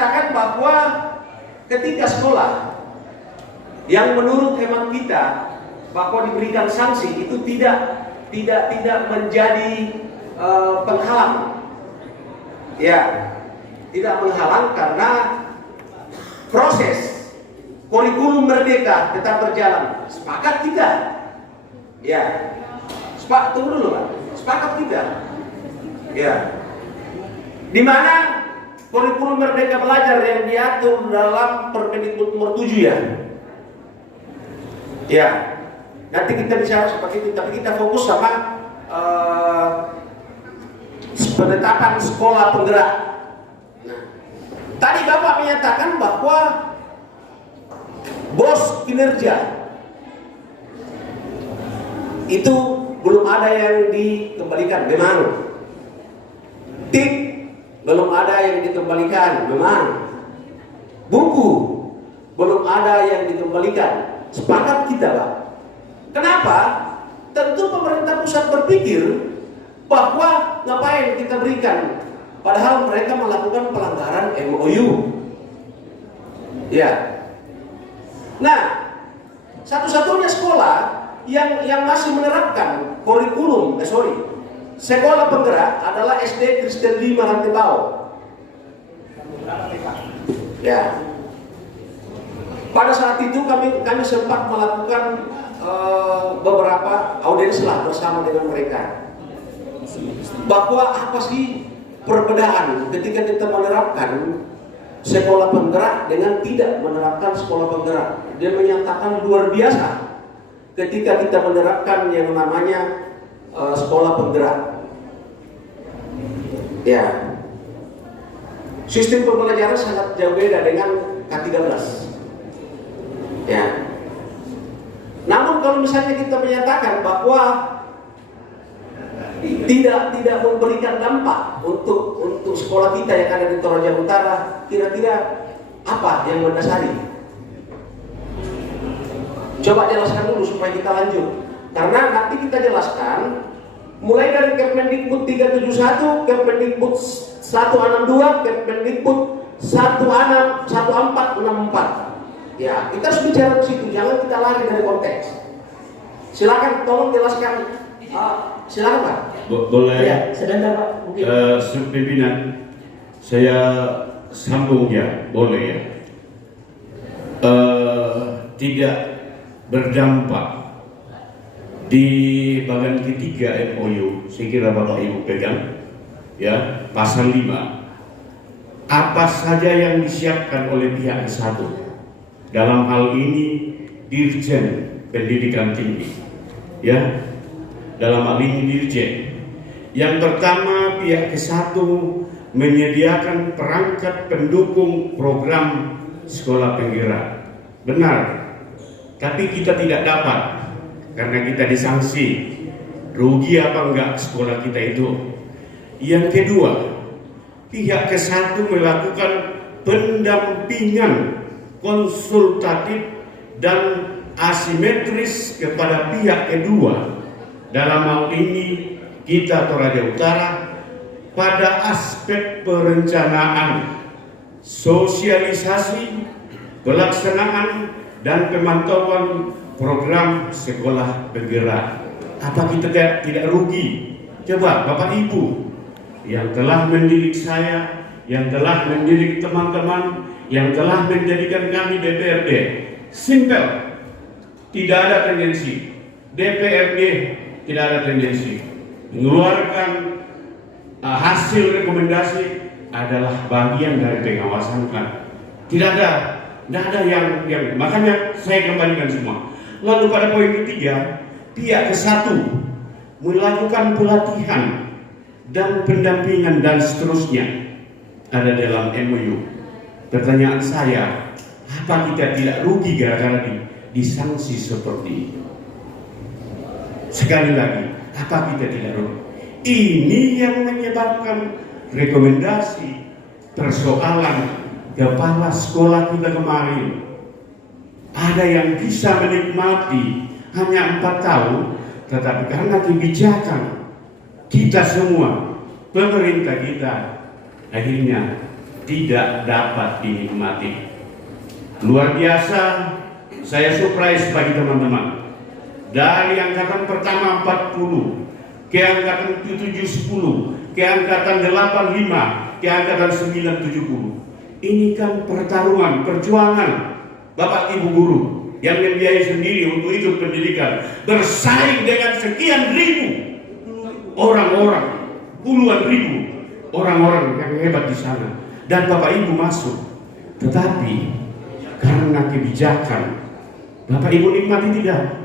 menyatakan bahwa ketika sekolah yang menurut hemat kita bahwa diberikan sanksi itu tidak menjadi penghalang, ya, tidak menghalang karena proses kurikulum merdeka tetap berjalan. Sepakat kita, ya, tunggu dulu Pak, sepakat kita, ya, di mana kurikulum merdeka belajar yang diatur dalam Permendikbud nomor 7 ya. Ya, nanti kita bicara seperti itu, tapi kita fokus sama penetapan sekolah penggerak. Nah, tadi Bapak menyatakan bahwa bos kinerja itu belum ada yang dikembalikan, memang. Tik belum ada yang dikembalikan, memang. Buku belum ada yang dikembalikan. Sepakat kita, Pak. Kenapa? Tentu pemerintah pusat berpikir bahwa ngapain kita berikan, padahal mereka melakukan pelanggaran MOU. Ya. Nah, satu-satunya sekolah yang masih menerapkan kurikulum, sekolah penggerak adalah SD Kristen 5 Rantebao. Ya. Pada saat itu kami sempat melakukan beberapa audiens lah bersama dengan mereka. Bahwa apa sih perbedaan ketika kita menerapkan sekolah penggerak dengan tidak menerapkan sekolah penggerak? Dia menyatakan luar biasa ketika kita menerapkan yang namanya sekolah penggerak. Ya, sistem pembelajaran sangat jauh beda dengan K13. Ya. Namun kalau misalnya kita menyatakan bahwa tidak memberikan dampak untuk sekolah kita yang ada di Toraja Utara, kira-kira apa yang mendasari? Coba jelaskan dulu supaya kita lanjut. Karena nanti kita jelaskan mulai dari Kemendikbud 371, Kemendikbud 162, Kemendikbud 1464. Ya, kita harus bicara ke situ, jangan kita lari dari konteks. Silakan, tolong jelaskan. Silakan Pak. Boleh. Ya, sebentar Pak. Pimpinan, saya sambung ya, boleh ya. Tidak berdampak di bagian ketiga MOU, saya kira Bapak Ibu pegang, ya, pasal 5. Apa saja yang disiapkan oleh pihak ke-1? Dalam hal ini Dirjen Pendidikan Tinggi, ya, dalam hal ini Dirjen. Yang pertama, pihak ke-1 menyediakan perangkat pendukung program sekolah penggerak. Benar, tapi kita tidak dapat karena kita disanksi. Rugi apa enggak sekolah kita itu? Yang kedua, pihak ke-1 melakukan pendampingan konsultatif dan asimetris kepada pihak kedua. Dalam hal ini kita Toraja Utara pada aspek perencanaan, sosialisasi, pelaksanaan dan pemantauan program sekolah penggerak. Apa kita tidak rugi? Coba Bapak Ibu yang telah mendidik saya, yang telah mendidik teman-teman, yang telah menjadikan kami DPRD, simpel, tidak ada tendensi. DPRD tidak ada tendensi mengeluarkan hasil rekomendasi adalah bagian dari pengawasan kan. Tidak ada yang makanya saya kembalikan semua. Lalu pada poin ketiga, pihak ke-1 melakukan pelatihan dan pendampingan dan seterusnya ada dalam MOU. Pertanyaan saya, apa kita tidak rugi gara-gara disanksi seperti itu? Sekali lagi, apa kita tidak rugi? Ini yang menyebabkan rekomendasi persoalan kepala sekolah kita kemarin. Ada yang bisa menikmati hanya 4 tahun, tetapi karena kebijakan kita semua, pemerintah kita, akhirnya tidak dapat dinikmati. Luar biasa, saya surprise bagi teman-teman. Dari angkatan pertama 40, ke angkatan 710, ke angkatan 85, ke angkatan 970. Ini kan pertarungan, perjuangan Bapak Ibu guru yang membiayai sendiri untuk ikut pendidikan, bersaing dengan sekian ribu orang-orang, puluhan ribu orang-orang yang hebat di sana, dan Bapak Ibu masuk. Tetapi karena kebijakan, Bapak Ibu nikmati tidak?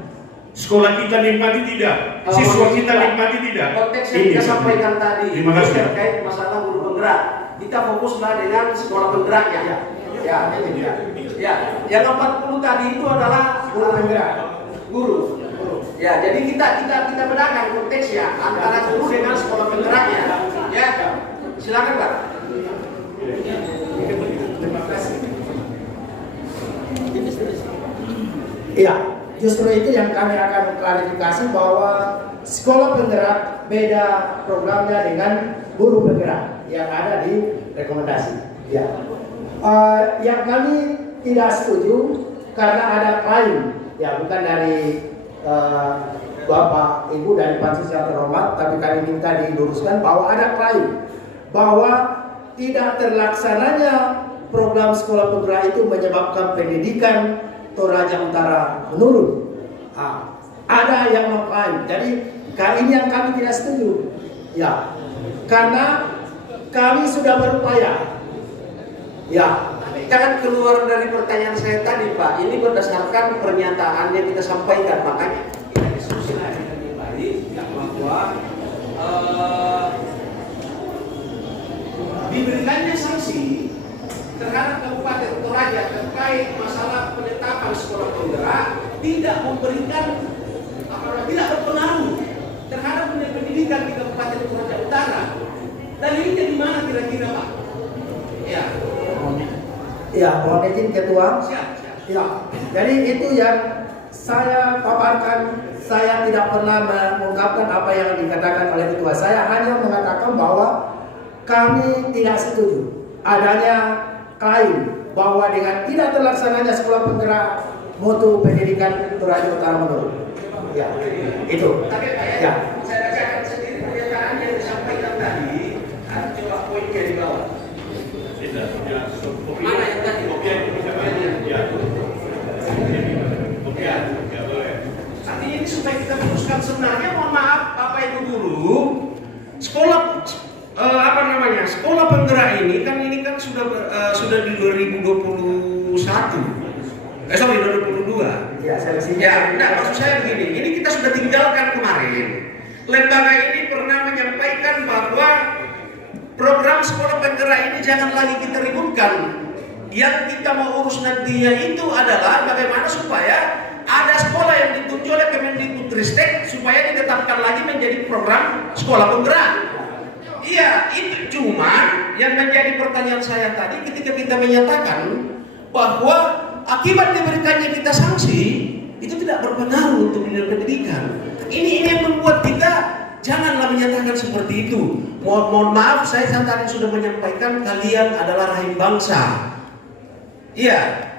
Sekolah kita nikmati tidak? Siswa kita nikmati tidak? Konteks yang kita sampaikan tadi Terima kasih. terkait masalah guru penggerak. Kita fokuslah dengan sekolah penggerak ya. Yang 40 tadi itu adalah guru penggerak. Guru. Ya, jadi kita bedakan konteksnya antara guru dengan sekolah penggeraknya. Ya, silakan Pak. Iya, justru itu yang kami akan klarifikasi bahwa sekolah penggerak beda programnya dengan guru penggerak yang ada di rekomendasi. Ya, yang kami tidak setuju karena ada klaim, ya bukan dari Bapak Ibu dari Pansus yang terhormat, tapi kami minta diluruskan bahwa ada klaim bahwa tidak terlaksananya program sekolah penggerak itu menyebabkan pendidikan Toraja Utara menurun. Ada yang mengklaim. Jadi ini yang kami tidak setuju. Ya, karena kami sudah berupaya. Ya, Jangan keluar dari pertanyaan saya tadi Pak. Ini berdasarkan pernyataan yang kita sampaikan. Makanya kita diskusi lagi lebih baik yang bahwa diberikannya sanksi terhadap Kabupaten Toraja terkait masalah penetapan sekolah penggerak tidak memberikan tidak berpengaruh terhadap pendidikan di Kabupaten Toraja Utara. Dalilnya di mana kira-kira Pak? Ya. Ya, mohon izin Ketua. Siap. Ya, jadi itu yang saya paparkan. Saya tidak pernah mengungkapkan apa yang dikatakan oleh Ketua. Saya hanya mengatakan bahwa kami tidak setuju adanya klaim bahwa dengan tidak terlaksananya sekolah penggerak mutu pendidikan Toraja Utara menurun. Ya, itu. Tapi Ya. saya bacakan sendiri pernyataan yang disampaikan tadi. Coba poinnya di bawah. Mana yang tadi? Artinya ini supaya kita teruskan sebenarnya, mohon maaf Bapak Ibu guru, sekolah sekolah penggerak ini kan sudah di 2021. 2022. Ya, saya Maksud saya begini, ini kita sudah tinggalkan kemarin. Lembaga ini pernah menyampaikan bahwa program sekolah penggerak ini jangan lagi kita ributkan. Yang kita mau urus nantinya itu adalah bagaimana supaya ada sekolah yang ditunjuk oleh Kemendikbudristek supaya ditetapkan lagi menjadi program sekolah penggerak. Iya, itu cuma yang menjadi pertanyaan saya tadi ketika kita menyatakan bahwa akibat diberikannya kita sanksi itu tidak berpengaruh untuk dunia pendidikan. Ini yang membuat kita janganlah menyatakan seperti itu. Mohon maaf, saya tadi sudah menyampaikan kalian adalah rahim bangsa. Iya.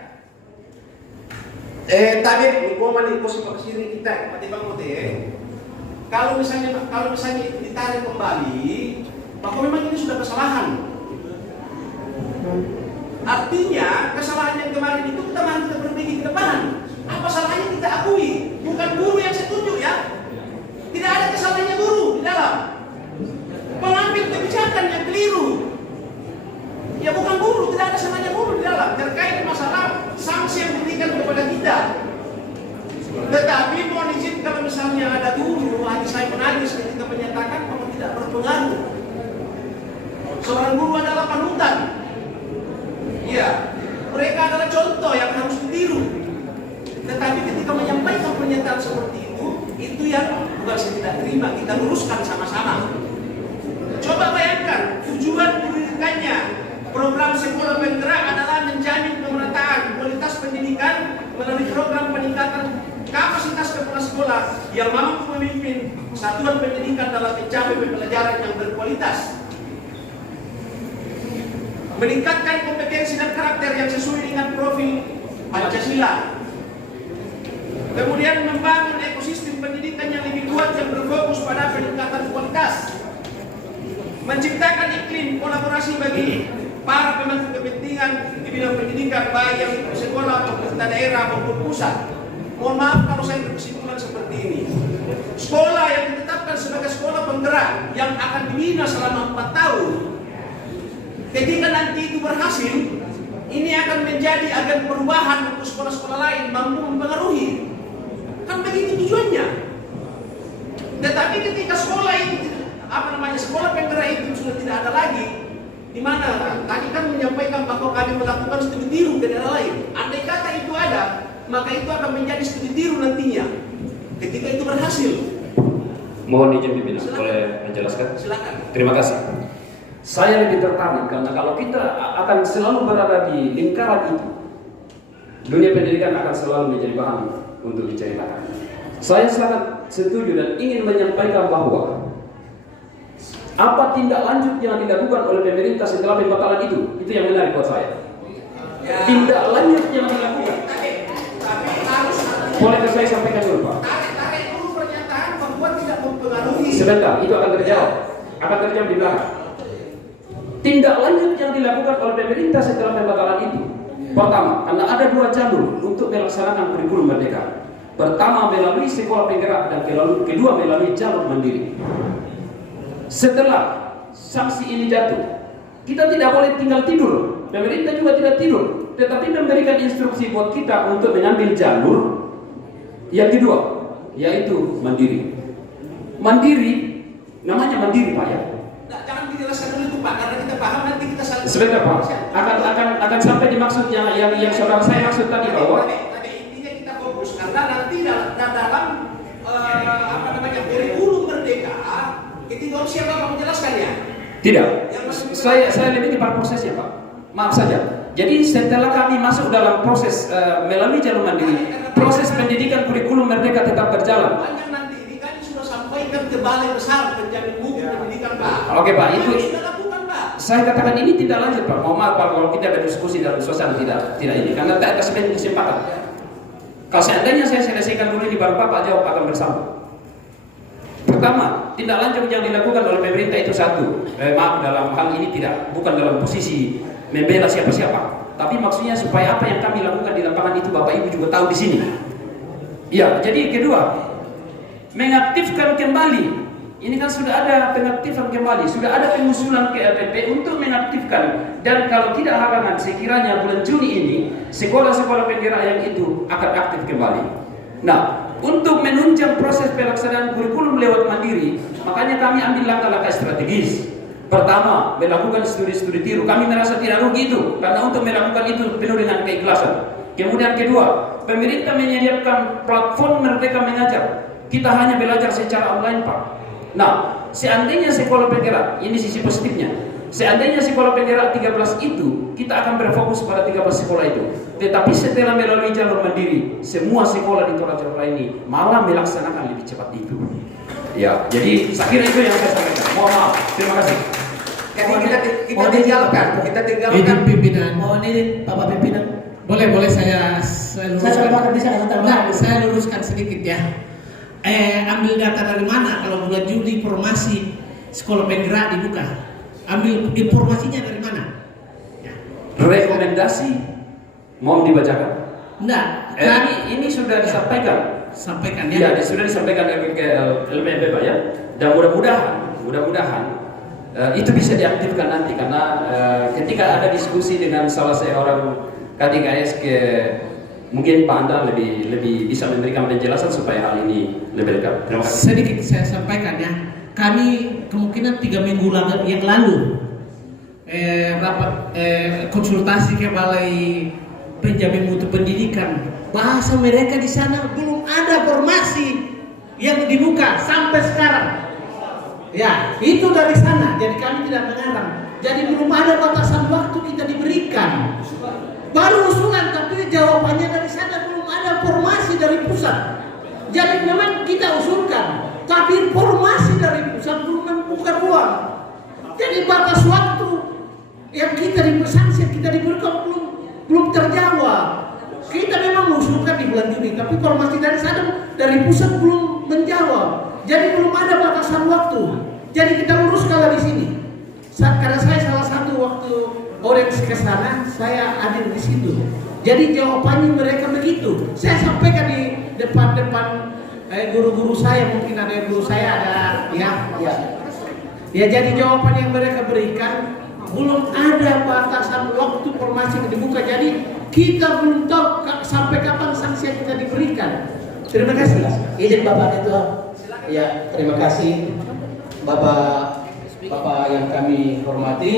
Tadi gua mandi kos sini kita mati bangun Kalau misalnya ditarik kembali, maka memang ini sudah kesalahan. Artinya kesalahan yang kemarin itu kita berpikir ke depan. Apa salahnya kita akui? Bukan guru yang saya tunjuk ya. Tidak ada kesalahannya guru di dalam mengambil kebijakan yang keliru. Ya bukan guru, tidak ada salahnya guru di dalam terkait masalah sanksi yang diberikan kepada kita. Tetapi mohon izin kalau misalnya ada guru, hati saya menangis ketika menyatakan bahwa tidak berpengaruh. Seorang guru adalah panutan. Ya, mereka adalah contoh yang harus ditiru. Tetapi ketika menyampaikan pernyataan seperti itu yang bukan saya tidak terima, kita luruskan sama-sama. Coba bayangkan, tujuan didirikannya program sekolah penggerak adalah menjamin pemerataan kualitas pendidikan melalui program peningkatan kapasitas kepala sekolah yang mampu memimpin satuan pendidikan dalam mencapai pembelajaran yang berkualitas. meningkatkan kompetensi dan karakter yang sesuai dengan profil Pancasila. Kemudian membangun ekosistem pendidikan yang lebih kuat yang berfokus pada peningkatan kualitas. Menciptakan iklim kolaborasi bagi para pemangku kepentingan di bidang pendidikan, baik yang di sekolah, pemerintah daerah maupun pusat. Mohon maaf kalau saya berkesimpulan seperti ini. Sekolah yang ditetapkan sebagai sekolah penggerak yang akan dibina selama 4 tahun, ketika nanti itu berhasil, ini akan menjadi agen perubahan untuk sekolah-sekolah lain, mampu mempengaruhi. Kan begitu tujuannya. Tetapi ketika sekolah itu sekolah penggerak itu sudah tidak ada lagi, di mana tadi kan menyampaikan bahwa kami melakukan studi tiru ke daerah lain. Andai kata itu ada, maka itu akan menjadi studi tiru nantinya ketika itu berhasil. Mohon izin pimpinan, boleh menjelaskan? Silakan. Terima kasih. Saya lebih tertarik karena kalau kita akan selalu berada di lingkaran itu, dunia pendidikan akan selalu menjadi bahan untuk diceritakan. Saya sangat setuju dan ingin menyampaikan bahwa apa tindak lanjut yang dilakukan oleh pemerintah setelah pembatalan itu yang menarik buat saya. Tindak lanjut yang dilakukan. Tapi harus. Boleh saya sampaikan dulu, Pak? Tarik dulu pernyataan bahwa tidak mempengaruhi. Sebentar, itu akan terjawab. Akan terjawab di belakang. Tindak lanjut yang dilakukan oleh pemerintah setelah pembatalan itu. Pertama, karena ada 2 jalur untuk melaksanakan kurikulum merdeka. Pertama melalui sekolah penggerak dan kedua melalui jalur mandiri. Setelah sanksi ini jatuh, kita tidak boleh tinggal tidur. Pemerintah juga tidak tidur, tetapi memberikan instruksi buat kita untuk mengambil jalur yang kedua, yaitu mandiri. Mandiri, namanya mandiri, Pak ya. Nah, jangan dijelaskan dulu itu Pak, karena kita paham nanti kita saling. Sebentar Pak, akan sampai di maksud yang saudara saya maksud tadi bahwa intinya kita fokus karena nanti dalam kurikulum merdeka ketika siapa yang menjelaskannya? tidak. Saya lebih kepada prosesnya Pak. Maaf saja. Jadi setelah kami masuk dalam proses melalui jalur mandiri, proses pendidikan kurikulum merdeka tetap berjalan. Banyak nanti ini kami sudah sampaikan ke Balai Besar Penjamin Mutu Pendidikan Pak. Oke Pak, itu sudah lakukan Pak. saya katakan ini tidak lanjut Pak. Mohon maaf Pak kalau kita ada diskusi dalam suasana tidak ini karena tak ada kesempatan. Kalau seandainya saya selesaikan dulu ini baru Bapak jawab akan bersama. Pertama, tindak lanjut yang dilakukan oleh pemerintah itu satu. Maaf dalam hal ini bukan dalam posisi membela siapa-siapa, tapi maksudnya supaya apa yang kami lakukan di lapangan itu Bapak Ibu juga tahu di sini. Ya, jadi kedua, mengaktifkan kembali. Ini kan sudah ada pengaktifan kembali, sudah ada pengusulan ke LPP untuk mengaktifkan. Dan kalau tidak halangan, sekiranya bulan Juni ini sekolah-sekolah penggerak yang itu akan aktif kembali. Nah, untuk menunjang proses pelaksanaan kurikulum lewat mandiri, makanya kami ambil langkah-langkah strategis. Pertama, melakukan studi-studi tiru. Kami merasa tidak rugi itu, karena untuk melakukan itu penuh dengan keikhlasan. Kemudian kedua, pemerintah menyediakan platform Merdeka Mengajar. Kita hanya belajar secara online Pak. Nah, seandainya sekolah penggerak, ini sisi positifnya. Seandainya sekolah penggerak 13 itu, kita akan berfokus pada 13 sekolah itu. Tetapi setelah melalui jalur mandiri, semua sekolah di Toraja ini malah melaksanakan lebih cepat itu. Ya, jadi saya kira itu yang saya sampaikan. Mohon maaf, terima kasih. Jadi kita tinggalkan. Izin pimpinan. Mohon izin Bapak pimpinan. Boleh saya luruskan. Saya luruskan sedikit ya. Ambil data dari mana kalau bulan Juli formasi sekolah penggerak dibuka? Ambil informasinya dari mana? Ya. Rekomendasi mohon dibacakan. Enggak, Kami ini sudah disampaikan. Sampaikan ya. Iya, sudah disampaikan ke LPMP Pak ya. Dan mudah-mudahan itu bisa diaktifkan nanti karena ketika ada diskusi dengan salah seorang KTKS mungkin Pak Anda lebih bisa memberikan penjelasan supaya hal ini lebih dekat. Terima kasih. Sedikit saya sampaikan ya. Kami kemungkinan 3 minggu yang lalu rapat konsultasi ke Balai Penjamin Mutu Pendidikan. Bahasa mereka di sana belum ada formasi yang dibuka sampai sekarang. Ya, itu dari sana. Jadi kami tidak mengarang. Jadi belum ada batasan waktu kita diberikan. Baru usulan, tapi jawabannya dari sana belum ada formasi dari pusat. Jadi memang kita usulkan, tapi informasi dari pusat belum membuka ruang. Jadi batas waktu yang kita ditindaklanjuti. Tapi kalau masih dari sana, dari pusat belum menjawab. Jadi belum ada batasan waktu. Jadi kita lurus kalau di sini. Karena saya salah satu waktu Orange ke sana, saya hadir di situ. Jadi jawabannya mereka begitu. Saya sampaikan di depan-depan guru-guru saya, mungkin ada guru saya ada ya. Jadi jawaban yang mereka berikan belum ada batasan waktu formasi yang dibuka. Jadi kita belum tahu sampai kapan sanksi yang kita diberikan. Terima kasih. Izin Bapak Ketua. Ya, terima kasih Bapak yang kami hormati.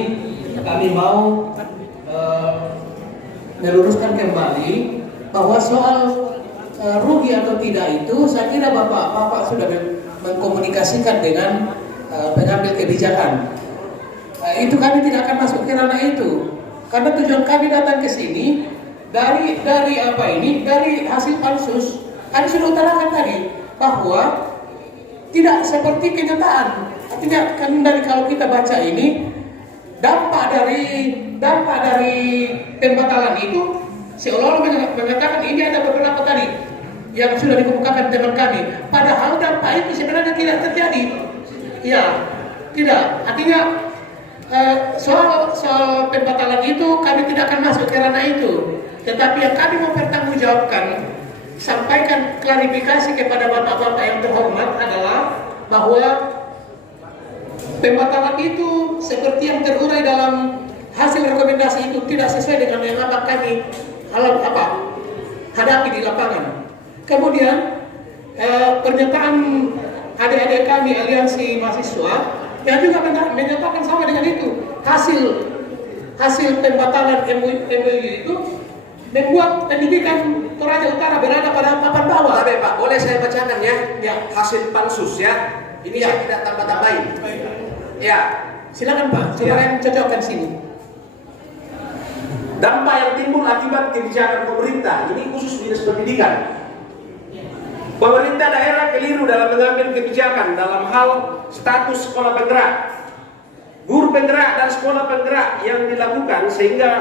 Kami mau meluruskan kembali bahwa soal rugi atau tidak itu, saya kira Bapak sudah mengkomunikasikan dengan pengambil kebijakan. Itu kami tidak akan masuk ke ranah itu, karena tujuan kami datang ke sini dari hasil pansus. Kami sudah utarakan tadi bahwa tidak seperti kenyataan. Artinya kan kalau kita baca ini dampak dari pembatalan itu seolah-olah mengatakan ini ada beberapa tadi yang sudah dikemukakan teman kami. Padahal dampak itu sebenarnya tidak terjadi. Ya, tidak. Artinya soal pembatalan itu kami tidak akan masuk ke ranah itu. Tetapi yang kami mau pertanggungjawabkan, sampaikan klarifikasi kepada bapak-bapak yang terhormat adalah bahwa pembatalan itu seperti yang terurai dalam hasil rekomendasi itu tidak sesuai dengan yang kami hadapi di lapangan. Kemudian pernyataan adik-adik kami aliansi mahasiswa yang juga menyatakan sama dengan itu. Hasil pembatalan MOU itu membuat pendidikan Toraja Utara berada pada papan bawah. Tapi Pak, boleh saya bacakan ya? Ya, hasil pansus ya. Ini ya. saya tidak tambah-tambahin. Ya, silakan Pak, coba yang cocokkan sini. Dampak yang timbul akibat kebijakan pemerintah, ini khusus dinas pendidikan. Pemerintah daerah keliru dalam mengambil kebijakan dalam hal status sekolah penggerak, guru penggerak dan sekolah penggerak yang dilakukan sehingga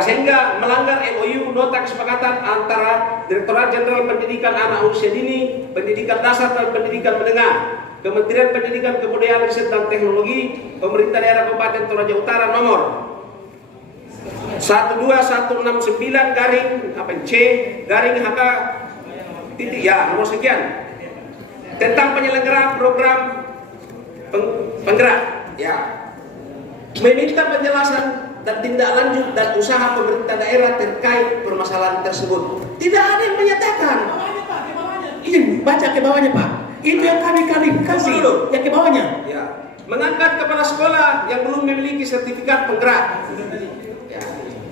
sehingga melanggar MOU nota kesepakatan antara Direktorat Jenderal Pendidikan Anak Usia Dini, Pendidikan Dasar dan Pendidikan Menengah, Kementerian Pendidikan Kebudayaan Riset dan Teknologi, Pemerintah Daerah Kabupaten Toraja Utara nomor 12169/C/HK nomor sekian tentang penyelenggaraan program penggerak meminta penjelasan dan tindak lanjut dan usaha pemerintah daerah terkait permasalahan tersebut. Tidak ada yang menyatakan. Izin baca ke bawahnya Pak. Itu yang kami klarifikasi. Yang ke bawahnya. Ya. Mengangkat kepala sekolah yang belum memiliki sertifikat penggerak. Ya.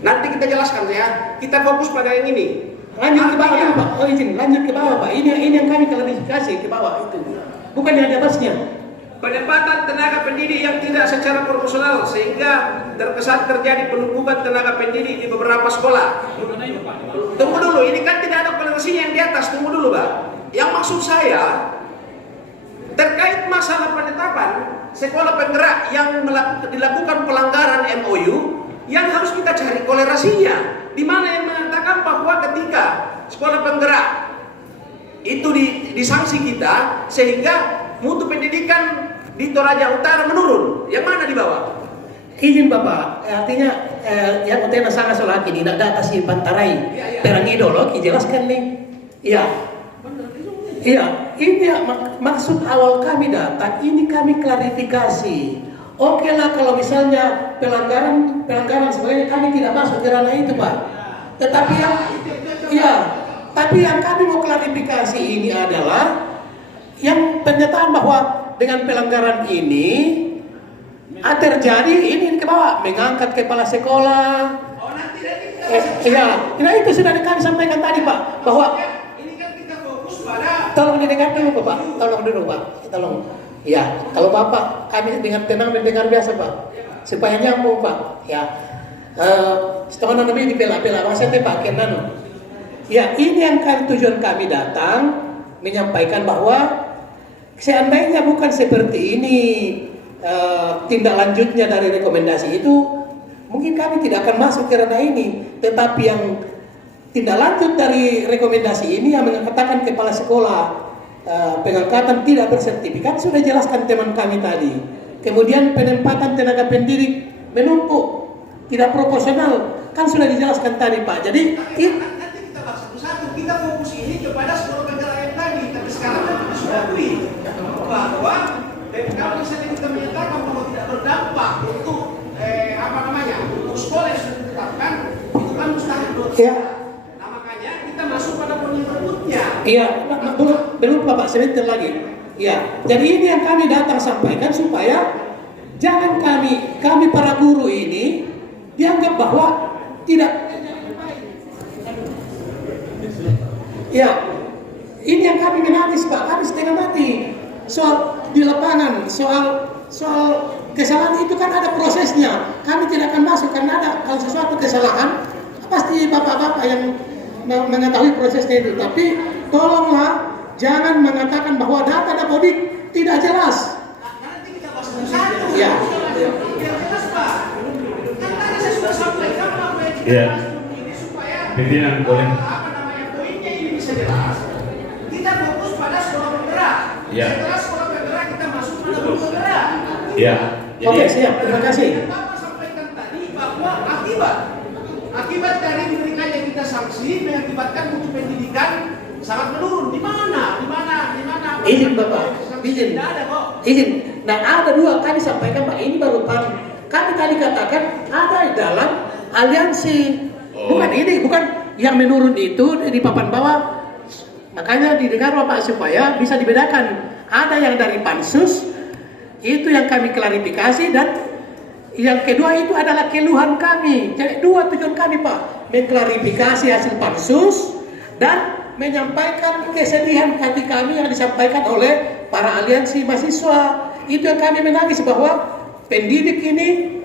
Nanti kita jelaskan ya. Kita fokus pada yang ini. Lanjut ke bawah dulu Pak. Oh izin, lanjut ke bawah Pak. Ini yang kami klarifikasi ke bawah itu. Bukan yang di atasnya. Penempatan tenaga pendidik yang tidak secara proporsional sehingga terkesan terjadi penumpukan tenaga pendidik di beberapa sekolah. Tunggu dulu, ini kan tidak ada toleransinya yang di atas. Tunggu dulu, Pak. Yang maksud saya terkait masalah penetapan sekolah penggerak yang dilakukan pelanggaran MOU, yang harus kita cari toleransinya. Di mana yang mengatakan bahwa ketika sekolah penggerak itu disanksi kita sehingga mutu pendidikan di Toraja Utara menurun. Yang mana di bawah? Izin Bapak, artinya yang utama sangat soal ini tidak ada kasih pantarai perang ideologi jelaskan nih. Iya, ini maksud awal kami datang. Ini kami klarifikasi. Oke lah kalau misalnya pelanggaran sebenarnya kami tidak masuk ke ranah itu Pak. Tetapi yang kami mau klarifikasi ini adalah yang pernyataan bahwa dengan pelanggaran ini terjadi ini ke bawah mengangkat kepala sekolah. Nah itu sudah kami sampaikan tadi Pak bahwa ini kan kita fokus pada. Tolong didengar dulu Pak, tolong. Ya, kalau Bapak kami dengan tenang mendengar biasa Pak, supaya nyambung Pak. Ya, setelah nanti dipela-pela, maksudnya Pak Kenano. Ya, ini yang tujuan kami datang menyampaikan bahwa seandainya bukan seperti ini tindak lanjutnya dari rekomendasi itu, mungkin kami tidak akan masuk ke ranah ini. Tetapi yang tindak lanjut dari rekomendasi ini yang mengatakan kepala sekolah pengangkatan tidak bersertifikat sudah jelaskan teman kami tadi. Kemudian penempatan tenaga pendidik menumpuk, tidak proporsional, kan sudah dijelaskan tadi Pak. Jadi nanti kita bahas satu-satu. Kita fokus ini kepada sekolah penggerak yang tadi. Tapi sekarang kan kita sudah akui bahwa kalau misalnya kita menyatakan bahwa tidak berdampak untuk untuk sekolah yang sudah ditetapkan, itu kan mustahil. ya, Nah makanya kita masuk pada poin berikutnya. iya, belum Bapak sebentar lagi. Ya, jadi ini yang kami datang sampaikan supaya jangan kami para guru ini dianggap bahwa tidak. Ya, ini yang kami menangis Pak, kami setengah mati soal di lapangan, soal kesalahan itu kan ada prosesnya. Kami tidak akan masuk karena ada kalau sesuatu kesalahan pasti bapak-bapak yang mengetahui prosesnya itu. Tapi tolonglah jangan mengatakan bahwa data Dapodik tidak jelas. Nanti kita bahas satu-satu. Ya. Biar jelas Pak. Kan tadi saya sudah sampaikan apa yang kita Ya. bahas ini supaya Pimpinan boleh. poinnya ini bisa jelas. Kita fokus pada sekolah penggerak. Ya. Setelah sekolah penggerak kita masuk pada guru penggerak. Ya. Oke, siap. Terima kasih. Bapak sampaikan tadi bahwa akibat dari diberikannya kita sanksi mengakibatkan mutu pendidikan sangat menurun. Di mana? Izin Bapak, izin. Tidak ada kok. Izin. Nah ada dua kami sampaikan Pak, ini baru kami tadi katakan ada di dalam aliansi. Bukan yang menurun itu di papan bawah. Makanya didengar Bapak supaya bisa dibedakan. Ada yang dari pansus, itu yang kami klarifikasi, dan yang kedua itu adalah keluhan kami. Jadi dua tujuan kami Pak, mengklarifikasi hasil pansus dan menyampaikan kesedihan hati kami yang disampaikan oleh para aliansi mahasiswa. Itu yang kami menangis bahwa pendidik ini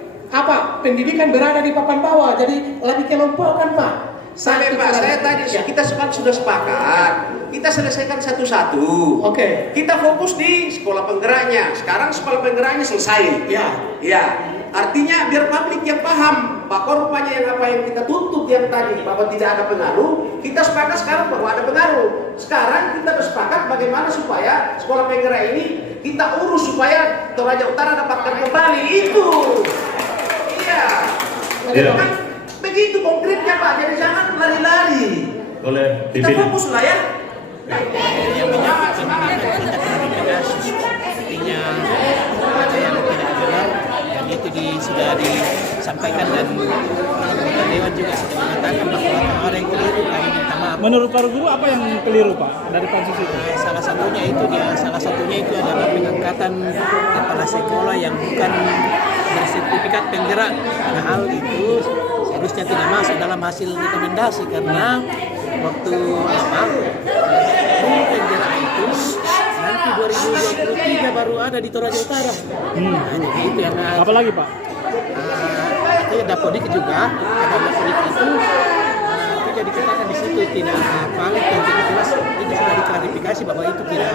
pendidikan berada di papan bawah, jadi lagi kelompokkan Pak. Sampai Pak, saya tadi kita sudah sepakat. Kita selesaikan satu-satu. Oke. Kita fokus di sekolah penggeraknya. Sekarang sekolah penggeraknya selesai. Ya. Artinya biar publik yang paham bahwa rupanya yang apa yang kita tuntut yang tadi bahwa tidak ada pengaruh, kita sepakat sekarang bahwa ada pengaruh. Sekarang kita bersepakat bagaimana supaya sekolah penggerak ini kita urus supaya Toraja Utara dapatkan kembali itu. Iya. Ya. Kan begitu konkretnya Pak. Jadi jangan lari-lari. Oleh Kita pimpinan. fokus lah ya. Yang menyangkut tentang artinya ada yang tidak benar, dan itu sudah disampaikan, dan Dewan juga sudah mengatakan bahwa ada yang keliru, kami minta maaf. Menurut para guru apa yang keliru Pak dari pansus itu? Salah satunya itu adalah pengangkatan kepala sekolah yang bukan bersertifikat penggerak. Hal itu seharusnya tidak masuk dalam hasil rekomendasi, karena waktu penggerak itu nanti 2023 baru ada di Toraja Utara. Nah, jadi itu yang Apa lagi Pak? Dapodik juga, Dapodik itu tidak dikatakan di situ tidak valid dan tidak jelas. Itu sudah diklarifikasi bahwa itu tidak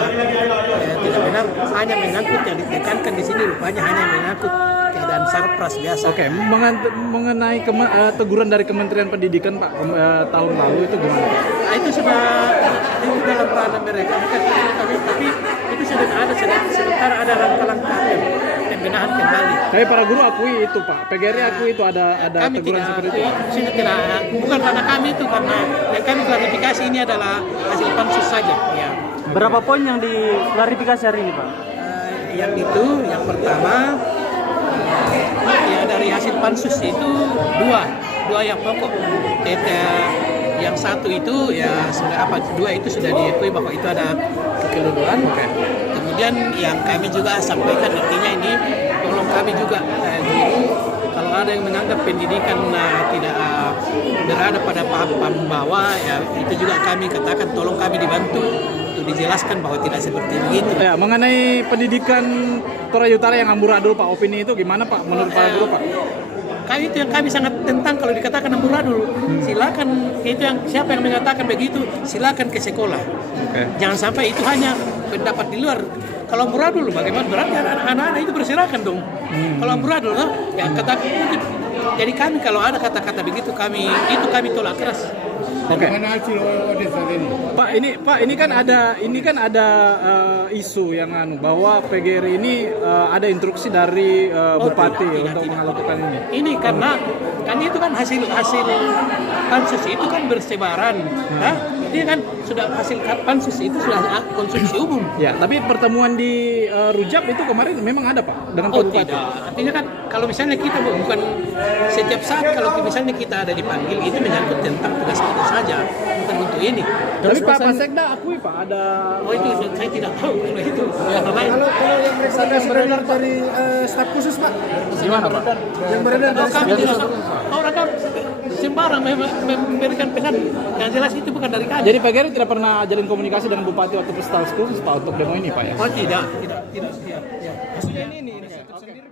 benar, hanya menyangkut yang ditekankan di sini rupanya hanya menyangkut keadaan sarpras biasa. Oke, mengenai teguran dari Kementerian Pendidikan Pak tahun lalu itu gimana Pak? Nah, itu sudah dalam ranah mereka, tapi itu sudah ada sementara ada langkah-langkah pembenahan kembali. Tapi para guru akui itu Pak, PGRI akui itu ada Kami teguran tidak, seperti itu. sini tidak, bukan ranah kami itu, karena yang kami klarifikasi ini adalah hasil pansus saja. Ya. Berapa poin yang diklarifikasi hari ini Pak? Yang pertama ya dari hasil pansus itu dua yang pokok. Yang satu itu ya dua itu sudah diakui bahwa itu ada kekeliruan. Kemudian yang kami juga sampaikan artinya ini tolong kami juga guru, kalau ada yang menganggap pendidikan tidak berada pada paham bawah, ya itu juga kami katakan tolong kami dibantu untuk dijelaskan bahwa tidak seperti begitu. Ya, mengenai pendidikan Toraja Utara yang amburadul Pak, opini itu gimana Pak menurut para guru Pak? Kami itu yang kami sangat tentang kalau dikatakan amburadul. Silakan itu yang siapa yang mengatakan begitu, silakan ke sekolah. Jangan sampai itu hanya pendapat di luar. Kalau amburadul bagaimana, berarti anak-anak itu berserakan dong. Kalau amburadul ya kata. Jadi kami kalau ada kata-kata begitu kami tolak keras. Oke. Mana hasil audit saat ini? Pak, ini kan ada isu yang bahwa PGRI ini ada instruksi dari bupati untuk melakukan ini. Ini karena kan itu kan hasil pansus itu kan bersebaran. Jadi kan sudah hasil pansus itu sudah konsumsi umum. Ya, tapi pertemuan di Rujak itu kemarin memang ada Pak dengan Pak Bupati. Tidak. Artinya kan kalau misalnya kita bukan setiap saat kalau misalnya kita ada dipanggil itu menyangkut tentang tugas kita saja, bukan untuk ini. Tapi Pak Sekda akui Pak ada. Oh itu saya tidak tahu kalau itu. Kalau yang mereka beredar dari staf khusus Pak, Gimana Pak? yang beredar dari staf Kami khusus. tidak orang kan sembarang memberikan pesan yang jelas itu bukan dari kami. Jadi PGRI tidak pernah jalin komunikasi dengan Bupati waktu Staf Khusus Pak untuk demo ini Pak ya? Oh tidak. Ya. Ini sendiri